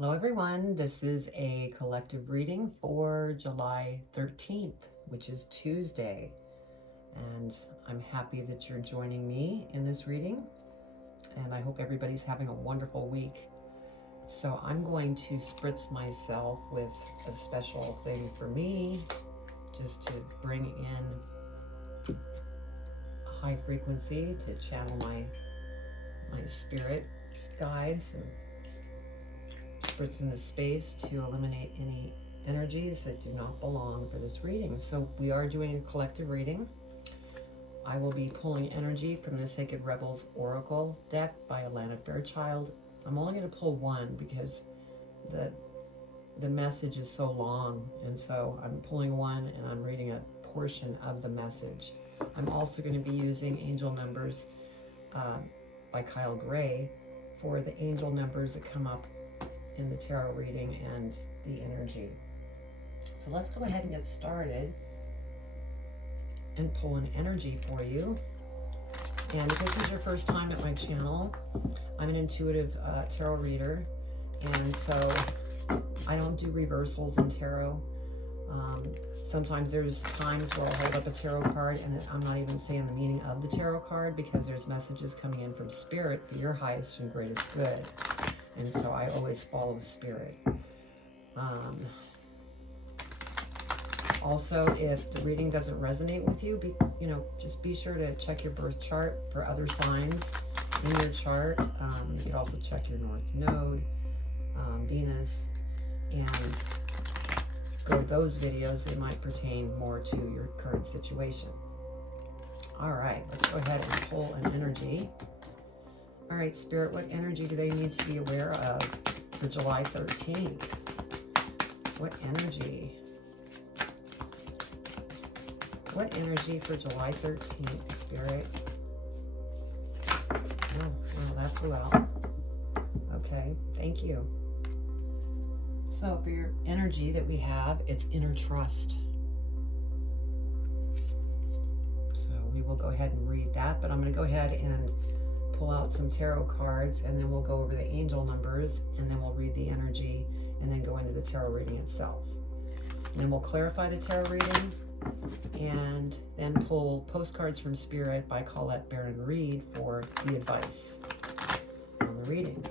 Hello everyone, this is a collective reading for July 13th, which is Tuesday. And I'm happy that you're joining me in this reading. And I hope everybody's having a wonderful week. So I'm going to spritz myself with a special thing for me, just to bring in a high frequency to channel my spirit guides and spritz in the space to eliminate any energies that do not belong for this reading. So we are doing a collective reading. I will be pulling energy from the Sacred Rebels Oracle deck by Alana Fairchild. I'm only going to pull one because the message is so long, and so I'm pulling one and I'm reading a portion of the message. I'm also going to be using angel numbers by Kyle Gray for the angel numbers that come up in the tarot reading and the energy. So let's go ahead and get started and pull an energy for you. And if this is your first time at my channel, I'm an intuitive tarot reader, and so I don't do reversals in tarot. Sometimes there's times where I'll hold up a tarot card and I'm not even saying the meaning of the tarot card because there's messages coming in from spirit for your highest and greatest good. And so I always follow spirit. Also, if the reading doesn't resonate with you, just be sure to check your birth chart for other signs in your chart. You could also check your North Node, Venus, and go to those videos. They might pertain more to your current situation. All right, let's go ahead and pull an energy. All right, Spirit, what energy do they need to be aware of for July 13th? What energy? What energy for July 13th, Spirit? Oh, well, that flew out. Okay, thank you. So for your energy that we have, it's inner trust. So we will go ahead and read that, but I'm going to go ahead and pull out some tarot cards, and then we'll go over the angel numbers, and then we'll read the energy, and then go into the tarot reading itself. And then we'll clarify the tarot reading, and then pull postcards from Spirit by Colette Baron Reed for the advice on the reading.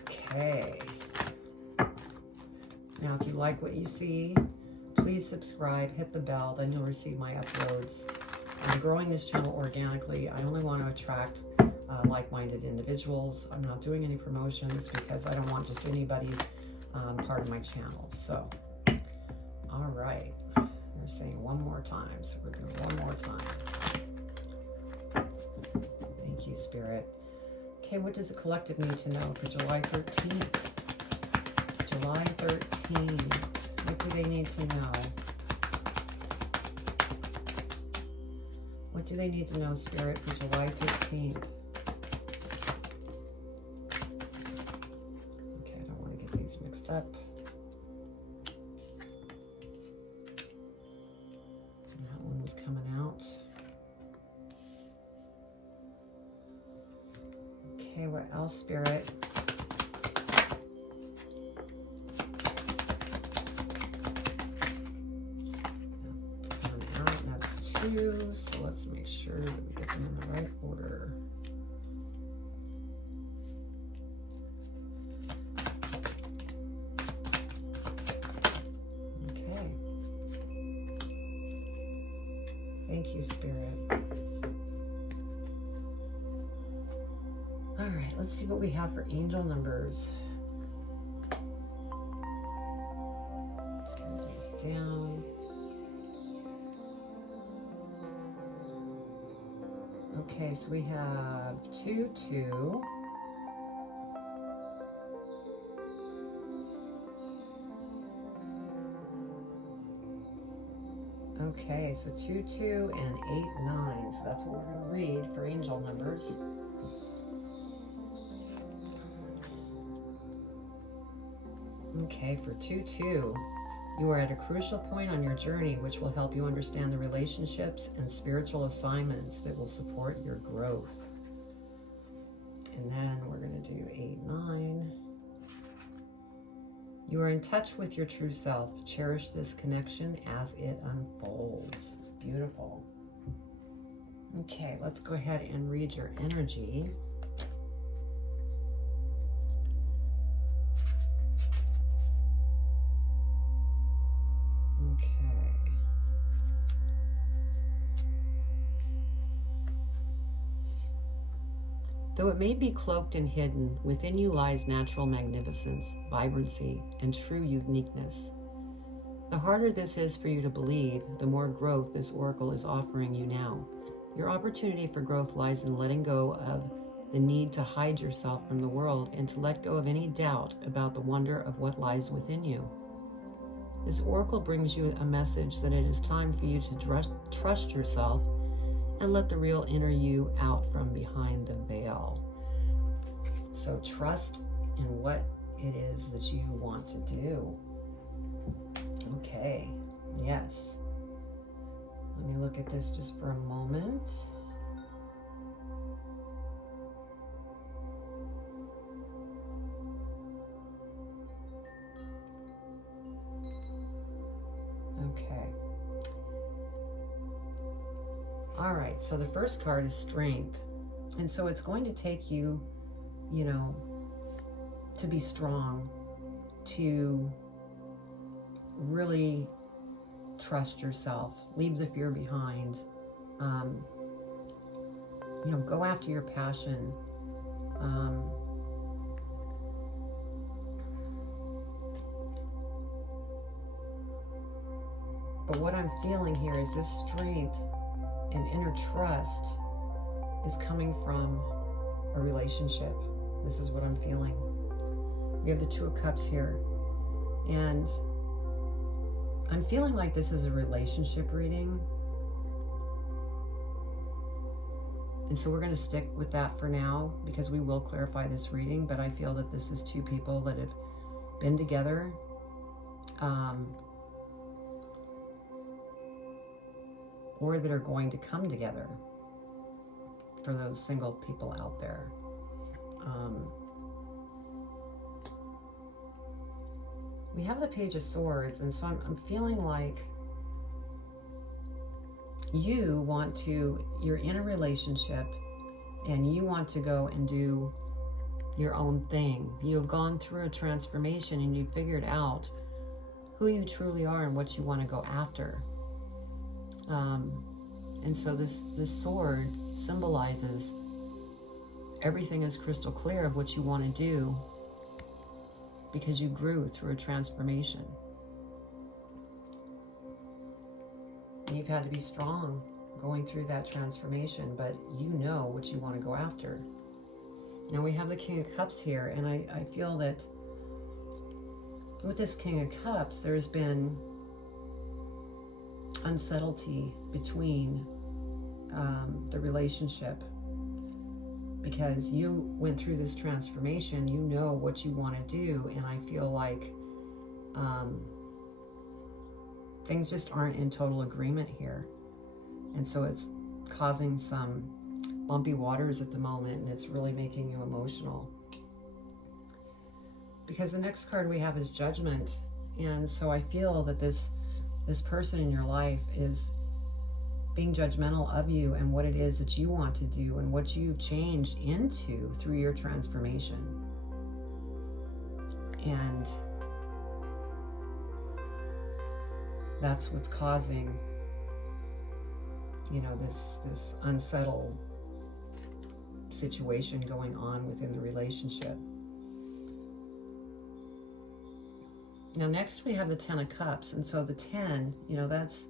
Okay. Now, if you like what you see, please subscribe, hit the bell, then you'll receive my uploads. I'm growing this channel organically. I only want to attract like-minded individuals. I'm not doing any promotions because I don't want just anybody part of my channel. So, all right. They're saying one more time, so we're doing one more time. Thank you, Spirit. Okay, what does the collective need to know for July 13th? July 13th. What do they need to know? What do they need to know, Spirit, for July 15th? Okay, I don't want to get these mixed up. That one's coming out. Okay, what else, Spirit? Coming out, that's 2. So let's make sure that we get them in the right order. Okay. Thank you, Spirit. All right, let's see what we have for angel numbers. Let's turn these down. Okay, so we have 2, 2. Okay, so 2, 2, and 8, 9. So that's what we're going to read for angel numbers. Okay, for 2, 2. You are at a crucial point on your journey which will help you understand the relationships and spiritual assignments that will support your growth. And then we're going to do You are in touch with your true self. Cherish this connection as it unfolds. Beautiful. Okay, let's go ahead and read your energy. Okay. Though it may be cloaked and hidden, within you lies natural magnificence, vibrancy, and true uniqueness. The harder this is for you to believe, the more growth this oracle is offering you now. Your opportunity for growth lies in letting go of the need to hide yourself from the world and to let go of any doubt about the wonder of what lies within you. This oracle brings you a message that it is time for you to trust yourself and let the real inner you out from behind the veil. So trust in what it is that you want to do. Okay, yes. Let me look at this just for a moment. Okay. All right, so the first card is strength. And so it's going to take you, to be strong, to really trust yourself, leave the fear behind, go after your passion. But what I'm feeling here is this strength and inner trust is coming from a relationship. This is what I'm feeling. We have the Two of Cups here. And I'm feeling like this is a relationship reading. And so we're going to stick with that for now because we will clarify this reading. But I feel that this is two people that have been together. Or that are going to come together for those single people out there. We have the Page of Swords, and so I'm feeling like you're in a relationship and you want to go and do your own thing. You've gone through a transformation and you figured out who you truly are and what you want to go after. And so this sword symbolizes everything is crystal clear of what you want to do because you grew through a transformation. You've had to be strong going through that transformation, but you know what you want to go after. Now we have the King of Cups here, and I feel that with this King of Cups, there's been uncertainty between the relationship because you went through this transformation. You know what you want to do, and I feel like things just aren't in total agreement here, and so it's causing some bumpy waters at the moment, and it's really making you emotional. Because the next card we have is Judgment, and so I feel that this person in your life is being judgmental of you and what it is that you want to do and what you've changed into through your transformation. And that's what's causing, this unsettled situation going on within the relationship. Now next we have the Ten of Cups, and so the 10, that's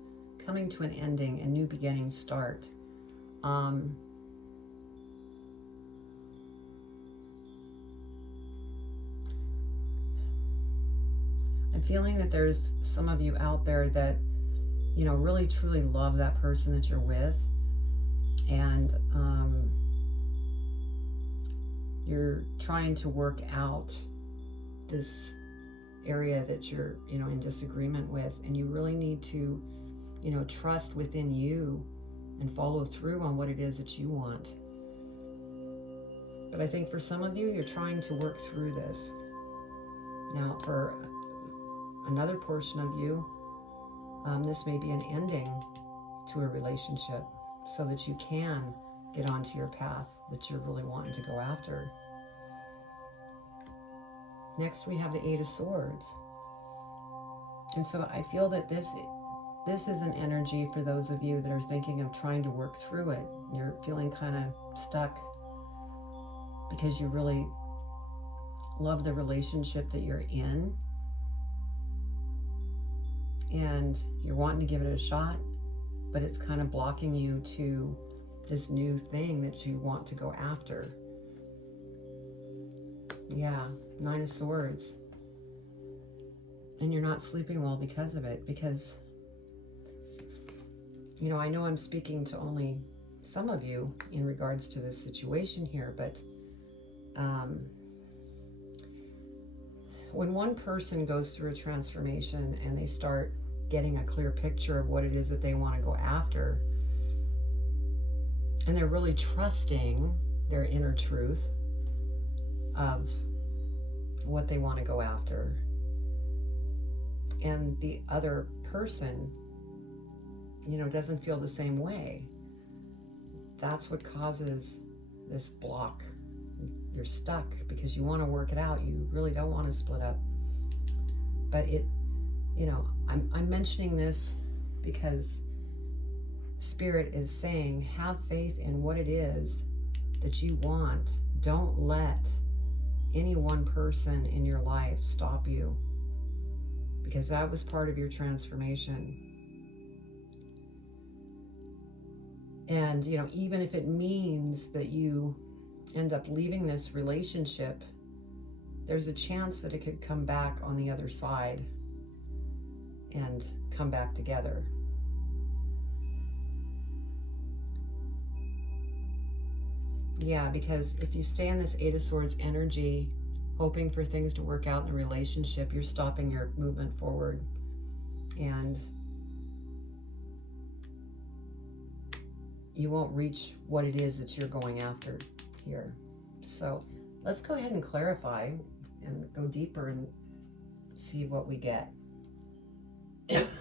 coming to an ending, a new beginning start. I'm feeling that there's some of you out there that, really truly love that person that you're with, and you're trying to work out this area that you're in disagreement with, and you really need to trust within you and follow through on what it is that you want. But I think for some of you, you're trying to work through this. Now for another portion of you, this may be an ending to a relationship so that you can get onto your path that you're really wanting to go after. Next, we have the Eight of Swords. And so I feel that this is an energy for those of you that are thinking of trying to work through it. You're feeling kind of stuck because you really love the relationship that you're in, and you're wanting to give it a shot, but it's kind of blocking you to this new thing that you want to go after. Yeah, Nine of Swords. And you're not sleeping well because of it, because, you know, I know I'm speaking to only some of you in regards to this situation here, but when one person goes through a transformation and they start getting a clear picture of what it is that they want to go after, and they're really trusting their inner truth of what they want to go after, and the other person, you know, doesn't feel the same way, that's what causes this block. You're stuck because you want to work it out. You really don't want to split up. But it, you know, I'm mentioning this because Spirit is saying, have faith in what it is that you want. Don't let any one person in your life stop you, because that was part of your transformation. And, you know, even if it means that you end up leaving this relationship, there's a chance that it could come back on the other side and come back together. Yeah, because if you stay in this Eight of Swords energy, hoping for things to work out in a relationship, you're stopping your movement forward. And you won't reach what it is that you're going after here. So let's go ahead and clarify and go deeper and see what we get.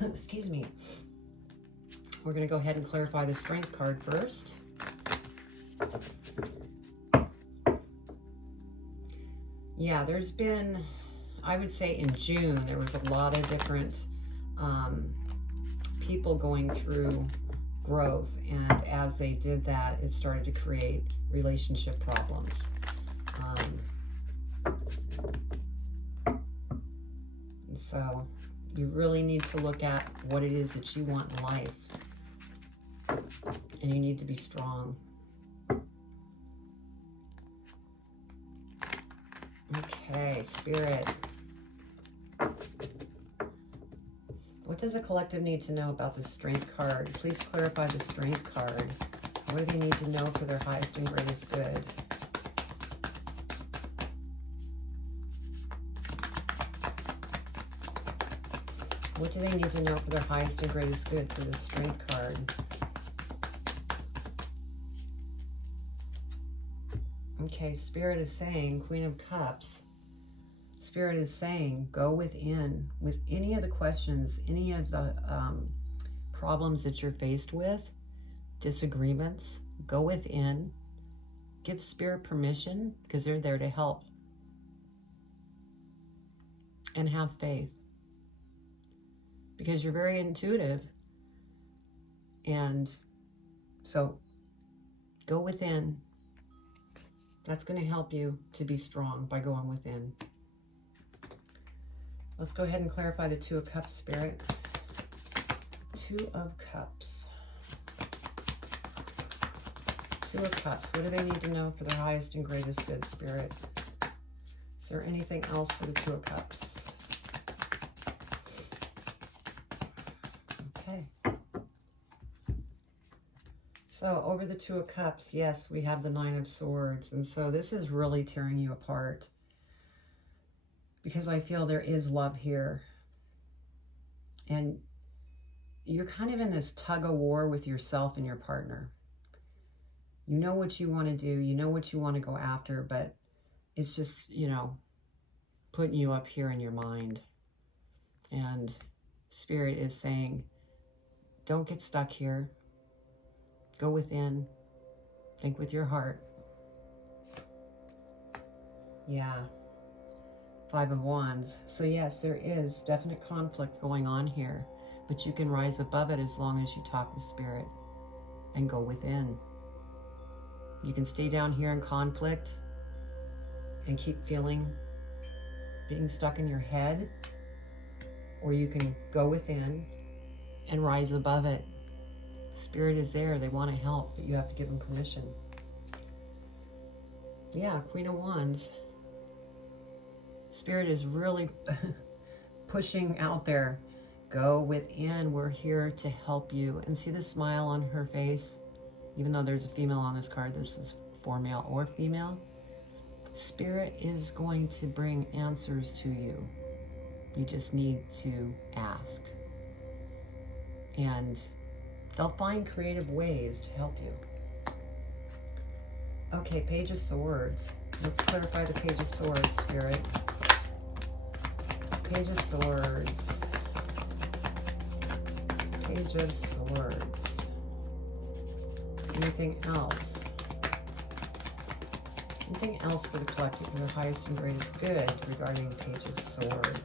Excuse me. We're going to go ahead and clarify the Strength card first. Yeah, there's been, I would say in June, there was a lot of different people going through growth, and as they did that, it started to create relationship problems. And so you really need to look at what it is that you want in life, and you need to be strong. Okay, Spirit. What does the collective need to know about the Strength card? Please clarify the Strength card. What do they need to know for their highest and greatest good? What do they need to know for their highest and greatest good for the Strength card? Okay, Spirit is saying, Queen of Cups, Spirit is saying, go within with any of the questions, any of the problems that you're faced with, disagreements, go within, give Spirit permission, because they're there to help, and have faith, because you're very intuitive, and so go within. That's going to help you to be strong by going within. Let's go ahead and clarify the Two of Cups, Spirit. Two of Cups. Two of Cups. What do they need to know for their highest and greatest good, Spirit? Is there anything else for the Two of Cups? Okay. So over the Two of Cups, yes, we have the Nine of Swords. And so this is really tearing you apart, because I feel there is love here. And you're kind of in this tug of war with yourself and your partner. You know what you want to do. You know what you want to go after, but it's just, you know, putting you up here in your mind. And Spirit is saying, don't get stuck here. Go within. Think with your heart. Yeah. 5 of Wands. So yes, there is definite conflict going on here, but you can rise above it as long as you talk with Spirit and go within. You can stay down here in conflict and keep being stuck in your head, or you can go within and rise above it. Spirit is there. They want to help, but you have to give them permission. Yeah, Queen of Wands. Spirit is really pushing out there. Go within. We're here to help you. And see the smile on her face? Even though there's a female on this card, this is for male or female. Spirit is going to bring answers to you. You just need to ask. And they'll find creative ways to help you. Okay, Page of Swords. Let's clarify the Page of Swords, Spirit. Page of Swords. Page of Swords. Anything else? Anything else for the collective for the highest and greatest good regarding Page of Swords?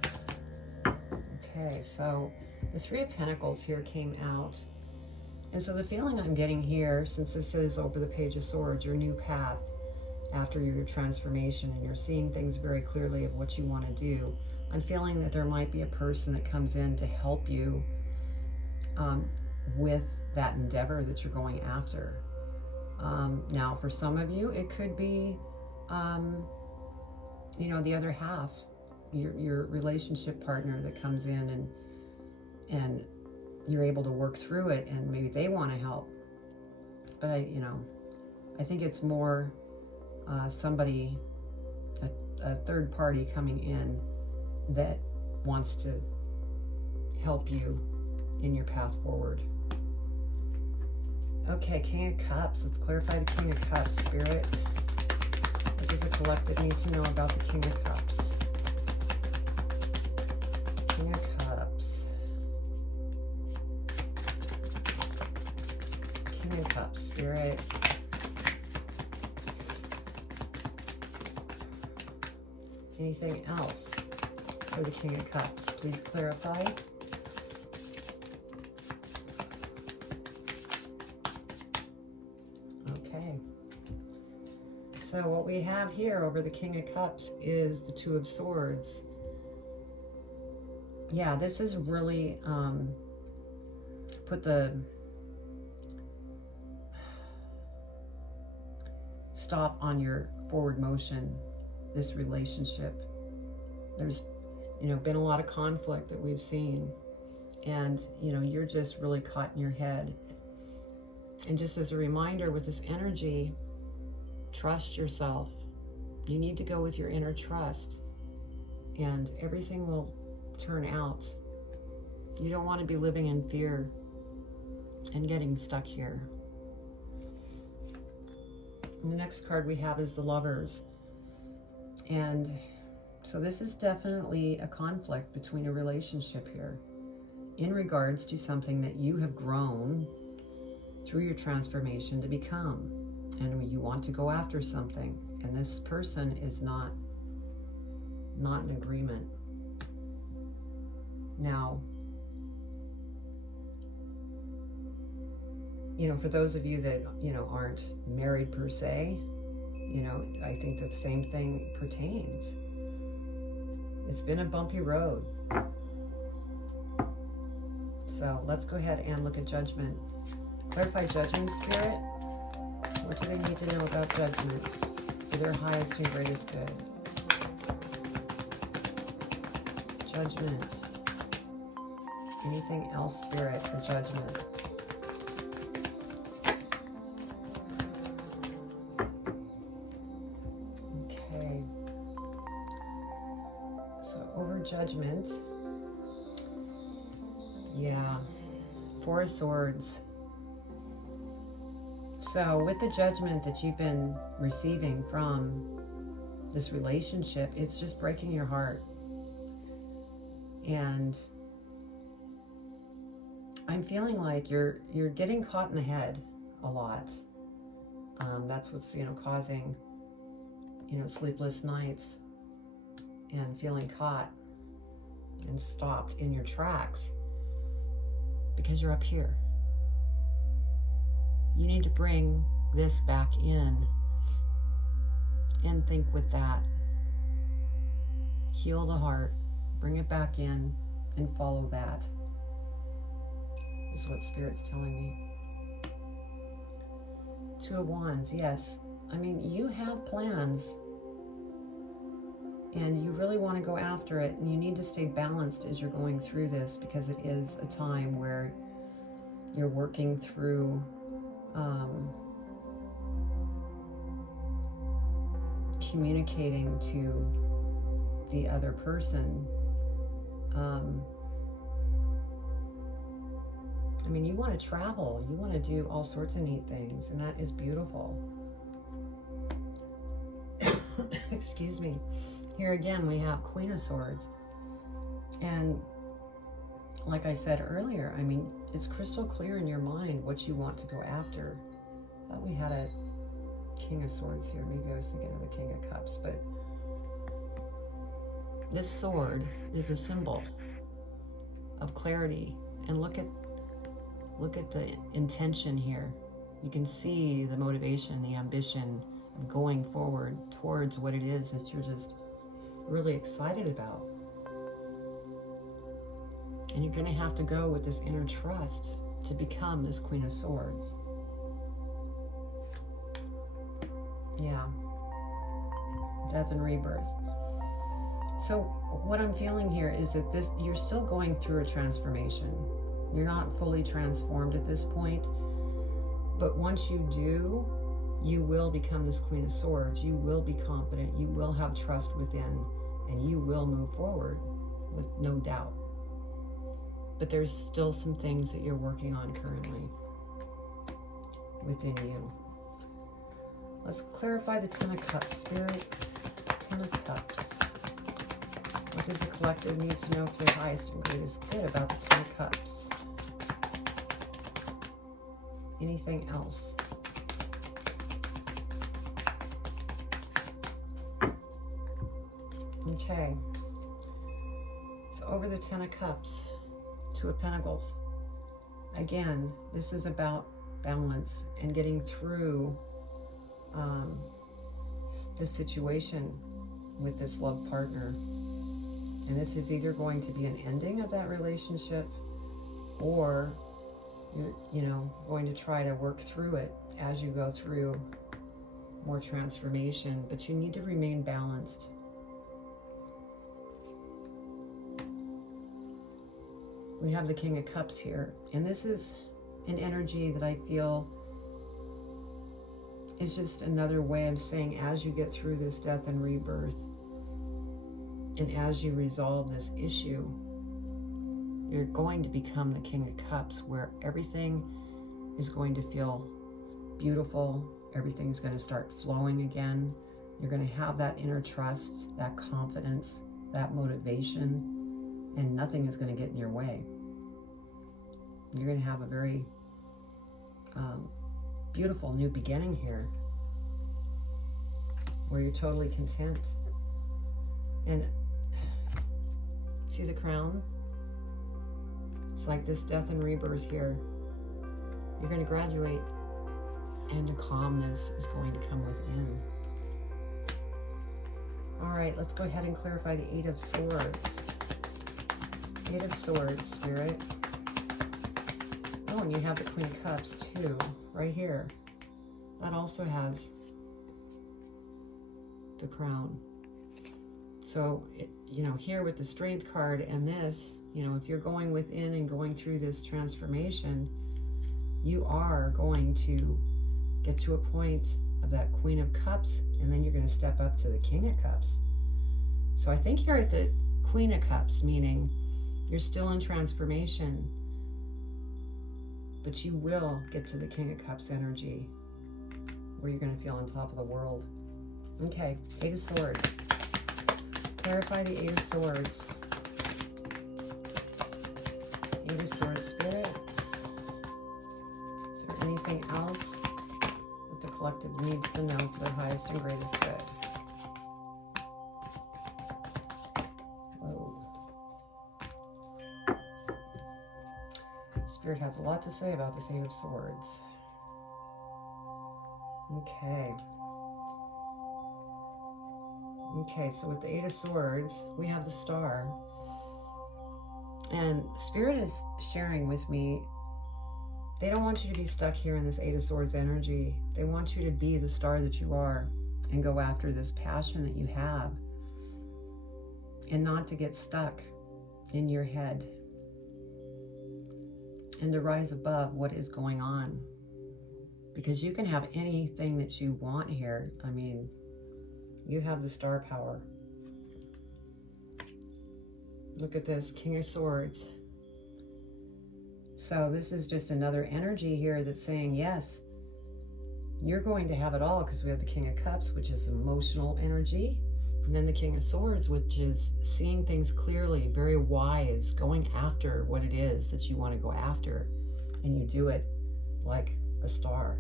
Okay, so the Three of Pentacles here came out. And so the feeling I'm getting here, since this is over the Page of Swords, your new path after your transformation, and you're seeing things very clearly of what you want to do, I'm feeling that there might be a person that comes in to help you with that endeavor that you're going after. Now, for some of you, it could be, you know, the other half, your relationship partner that comes in and you're able to work through it, and maybe they want to help. But I think it's more somebody, a third party coming in that wants to help you in your path forward. Okay, King of Cups. Let's clarify the King of Cups, Spirit. What does the collective need to know about the King of Cups? King of Cups. King of Cups, Spirit. Anything else for the King of Cups? Please clarify. Okay. So what we have here over the King of Cups is the Two of Swords. Yeah, this is really put the stop on your forward motion, this relationship. There's been a lot of conflict that we've seen, and you're just really caught in your head. And just as a reminder with this energy, trust yourself. You need to go with your inner trust, and everything will turn out. You don't want to be living in fear and getting stuck here. And the next card we have is the Lovers. And so this is definitely a conflict between a relationship here in regards to something that you have grown through your transformation to become. And you want to go after something, and this person is not in agreement. Now, for those of you that, aren't married per se, I think that same thing pertains. It's been a bumpy road. So let's go ahead and look at Judgment. Clarify Judgment, Spirit. What do they need to know about Judgment for their highest and greatest good? Judgment. Anything else, Spirit, for Judgment? Okay. So over Judgment. Yeah. Four of Swords. So with the judgment that you've been receiving from this relationship, it's just breaking your heart. And I'm feeling like you're getting caught in the head a lot. That's what's, causing, sleepless nights and feeling caught and stopped in your tracks because you're up here. You need to bring this back in and think with that. Heal the heart, bring it back in, and follow that. Is what Spirit's telling me. Two of Wands, yes. I mean, you have plans and you really want to go after it, and you need to stay balanced as you're going through this, because it is a time where you're working through communicating to the other person. I mean, you want to travel, you want to do all sorts of neat things, and that is beautiful. Excuse me. Here again, we have Queen of Swords. And like I said earlier, I mean, it's crystal clear in your mind what you want to go after. I thought we had a King of Swords here. Maybe I was thinking of the King of Cups, but this sword is a symbol of clarity. And look at the intention here. You can see the motivation, the ambition of going forward towards what it is that you're just really excited about. And you're going to have to go with this inner trust to become this Queen of Swords. Yeah. Death and rebirth. So what I'm feeling here is that you're still going through a transformation. You're not fully transformed at this point, but once you do, you will become this Queen of Swords. You will be confident. You will have trust within, and you will move forward with no doubt. But there's still some things that you're working on currently within you. Let's clarify the Ten of Cups, Spirit. Ten of Cups. What does the collective need to know for their highest and greatest good about the Ten of Cups? Anything else? Okay. So over the Ten of Cups, Two of Pentacles. Again, this is about balance and getting through the situation with this love partner. And this is either going to be an ending of that relationship, or you're going to try to work through it as you go through more transformation, but you need to remain balanced. We have the King of Cups here, and this is an energy that I feel is just another way of saying, as you get through this death and rebirth, and as you resolve this issue, you're going to become the King of Cups, where everything is going to feel beautiful. Everything's going to start flowing again. You're going to have that inner trust, that confidence, that motivation, and nothing is going to get in your way. You're going to have a very beautiful new beginning here, where you're totally content. And see the crown? It's like this death and rebirth here. You're going to graduate, and the calmness is going to come within. All right, let's go ahead and clarify the Eight of Swords. Eight of Swords, Spirit. Oh, and you have the Queen of Cups too, right here. That also has the crown. So, here with the Strength card and this, if you're going within and going through this transformation, you are going to get to a point of that Queen of Cups, and then you're going to step up to the King of Cups. So I think you're at the Queen of Cups, meaning you're still in transformation, but you will get to the King of Cups energy, where you're going to feel on top of the world. Okay, Eight of Swords. Clarify the Eight of Swords. Eight of Swords, Spirit. anything else that the collective needs to know for their highest and greatest good? Whoa. Spirit has a lot to say about this Eight of Swords. Okay. Okay, so with the Eight of Swords, we have the Star. And Spirit is sharing with me, they don't want you to be stuck here in this Eight of Swords energy. They want you to be the star that you are and go after this passion that you have, and not to get stuck in your head, and to rise above what is going on. Because you can have anything that you want here. I mean, you have the star power. Look at this, King of Swords. So this is just another energy here that's saying, yes, you're going to have it all, because we have the King of Cups, which is emotional energy. And then the King of Swords, which is seeing things clearly, very wise, going after what it is that you want to go after. And you do it like a star.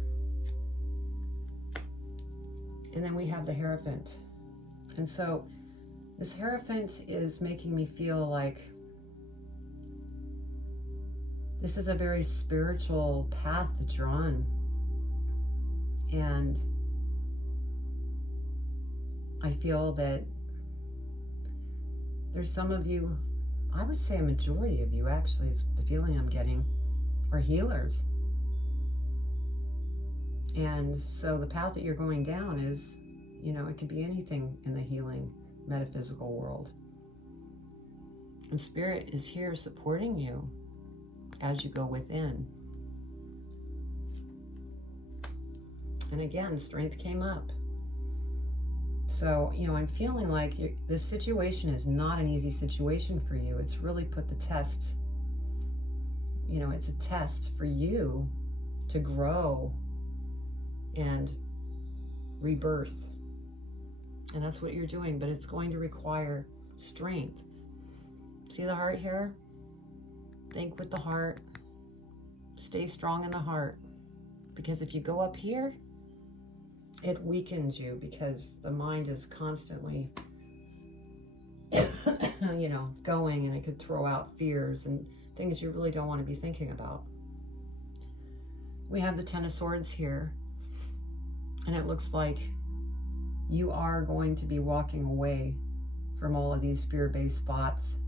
And then we have the Hierophant. And so this Hierophant is making me feel like this is a very spiritual path that you're on. And I feel that there's some of you, I would say a majority of you actually, it's the feeling I'm getting, are healers. And so the path that you're going down is, you know, it could be anything in the healing metaphysical world. And Spirit is here supporting you as you go within. And again, strength came up. So, you know, I'm feeling like this situation is not an easy situation for you. It's really put the test, you know, it's a test for you to grow and rebirth. And that's what you're doing, but it's going to require strength. See the heart here? Think with the heart. Stay strong in the heart. Because if you go up here, it weakens you, because the mind is constantly, you know, going, and it could throw out fears and things you really don't want to be thinking about. We have the Ten of Swords here. And it looks like you are going to be walking away from all of these fear-based thoughts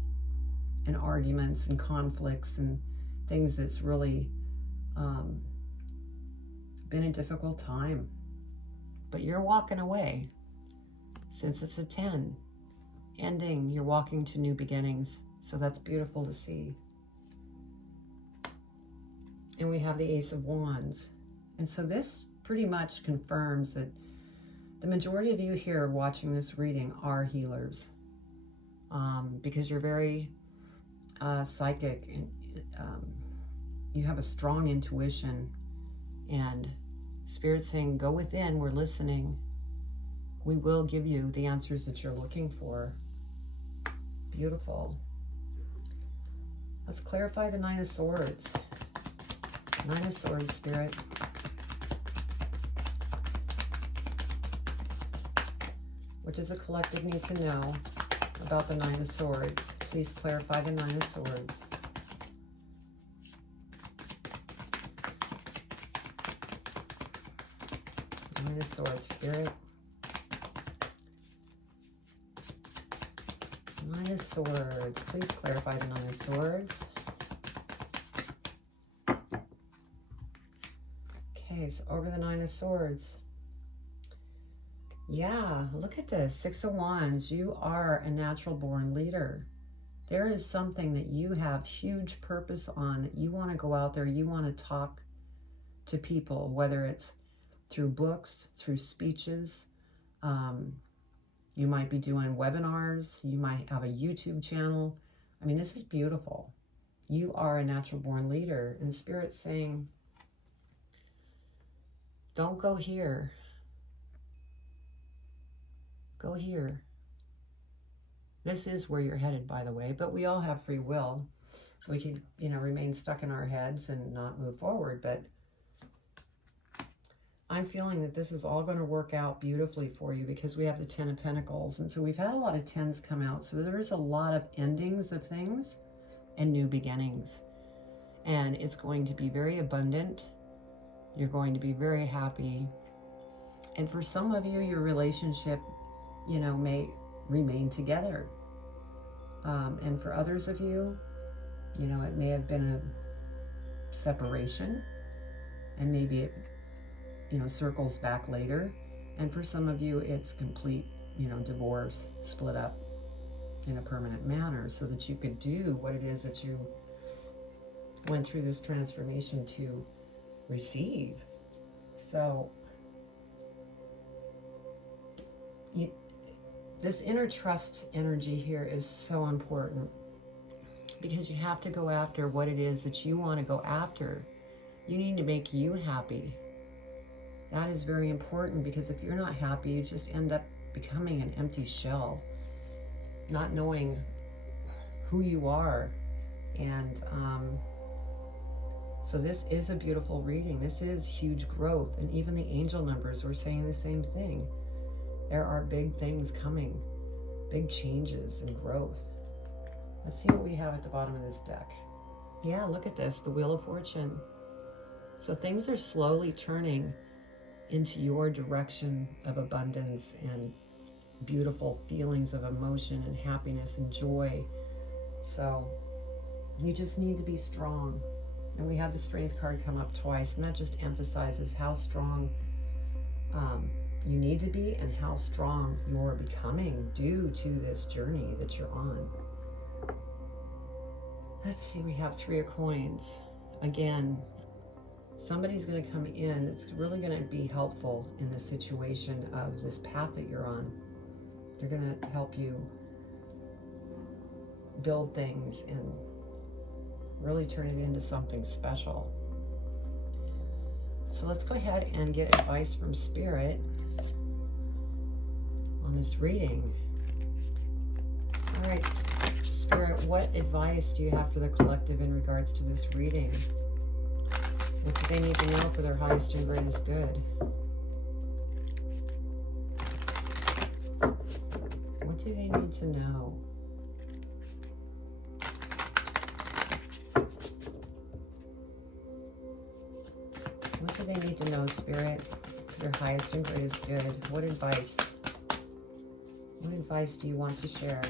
and arguments and conflicts and things that's really been a difficult time. But you're walking away, since it's a 10. Ending, you're walking to new beginnings. So that's beautiful to see. And we have the Ace of Wands. And so this pretty much confirms that the majority of you here watching this reading are healers, because you're very psychic, and you have a strong intuition, and Spirit's saying, go within, we're listening. We will give you the answers that you're looking for. Beautiful. Let's clarify the Nine of Swords. Nine of Swords, Spirit. What does the collective need to know about the Nine of Swords? Please clarify the Nine of Swords. Nine of Swords, Spirit. Nine of Swords. Please clarify the Nine of Swords. Okay, so over the Nine of Swords. Yeah, look at this. Six of Wands. You are a natural born leader. There is something that you have huge purpose on, that you want to go out there, you want to talk to people, whether it's through books, through speeches. You might be doing webinars. You might have a YouTube channel. I mean, this is beautiful. You are a natural born leader. And Spirit's saying, don't go here. Go here. This is where you're headed, by the way, but we all have free will. We can, you know, remain stuck in our heads and not move forward, but I'm feeling that this is all going to work out beautifully for you because we have the 10 of Pentacles. And so we've had a lot of 10s come out. So there's a lot of endings of things and new beginnings. And it's going to be very abundant. You're going to be very happy. And for some of you, your relationship, you know, may remain together. And for others of you, you know, it may have been a separation, and maybe it, you know, circles back later. And for some of you, it's complete, you know, divorce, split up in a permanent manner so that you could do what it is that you went through this transformation to receive. So this inner trust energy here is so important, because you have to go after what it is that you want to go after. You need to make you happy. That is very important, because if you're not happy, you just end up becoming an empty shell, not knowing who you are. And so this is a beautiful reading. This is huge growth. And even the angel numbers were saying the same thing. There are big things coming, big changes and growth. Let's see what we have at the bottom of this deck. Yeah, look at this, the Wheel of Fortune. So things are slowly turning into your direction of abundance and beautiful feelings of emotion and happiness and joy. So you just need to be strong. And we have the Strength card come up twice, and that just emphasizes how strong you need to be and how strong you're becoming due to this journey that you're on. Let's see, we have 3 of Coins. Again, somebody's going to come in that's really going to be helpful in the situation of this path that you're on. They're going to help you build things and really turn it into something special. So let's go ahead and get advice from Spirit on this reading. All right, Spirit, what advice do you have for the collective in regards to this reading? What do they need to know for their highest and greatest good? What do they need to know? What do they need to know, Spirit, for their highest and greatest good? What advice? What advice do you want to share?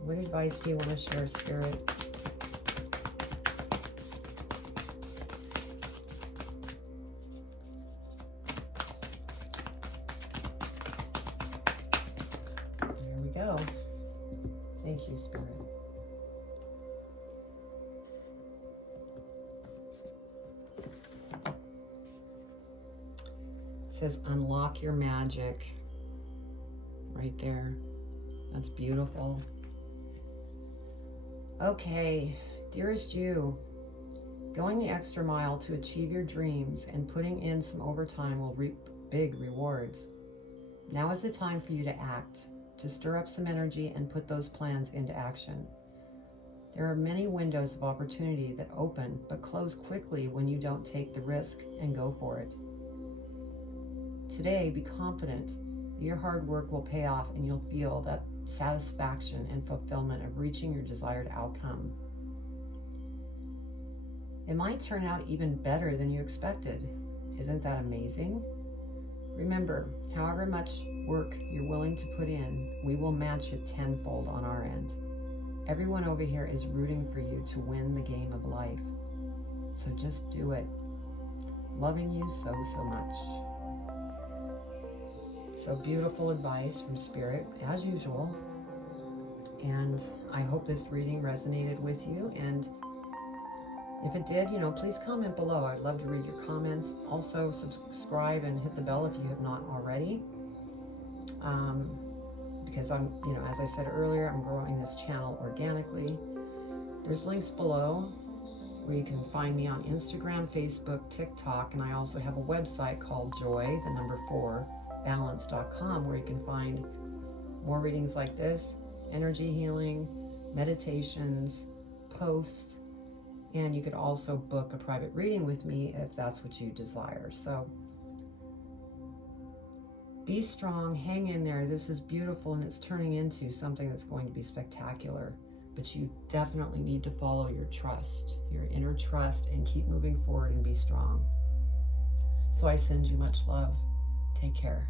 What advice do you want to share, Spirit? There we go. Thank you, Spirit. It says, unlock your magic. Right there. That's beautiful. Okay, dearest you, going the extra mile to achieve your dreams and putting in some overtime will reap big rewards. Now is the time for you to act, to stir up some energy and put those plans into action. There are many windows of opportunity that open but close quickly when you don't take the risk and go for it. Today, be confident that your hard work will pay off and you'll feel that satisfaction and fulfillment of reaching your desired outcome. It might turn out even better than you expected. Isn't that amazing? Remember, however much work you're willing to put in, we will match it tenfold on our end. Everyone over here is rooting for you to win the game of life. So just do it. Loving you so, so much. So beautiful advice from Spirit, as usual. And I hope this reading resonated with you. And if it did, please comment below. I'd love to read your comments. Also, subscribe and hit the bell if you have not already. Because I'm, as I said earlier, I'm growing this channel organically. There's links below where you can find me on Instagram, Facebook, TikTok, and I also have a website called joy4balance.com where you can find more readings like this, energy healing, meditations, posts, and you could also book a private reading with me if that's what you desire. So be strong, hang in there. This is beautiful, and it's turning into something that's going to be spectacular. But you definitely need to follow your trust, your inner trust, and keep moving forward and be strong. So I send you much love. Take care.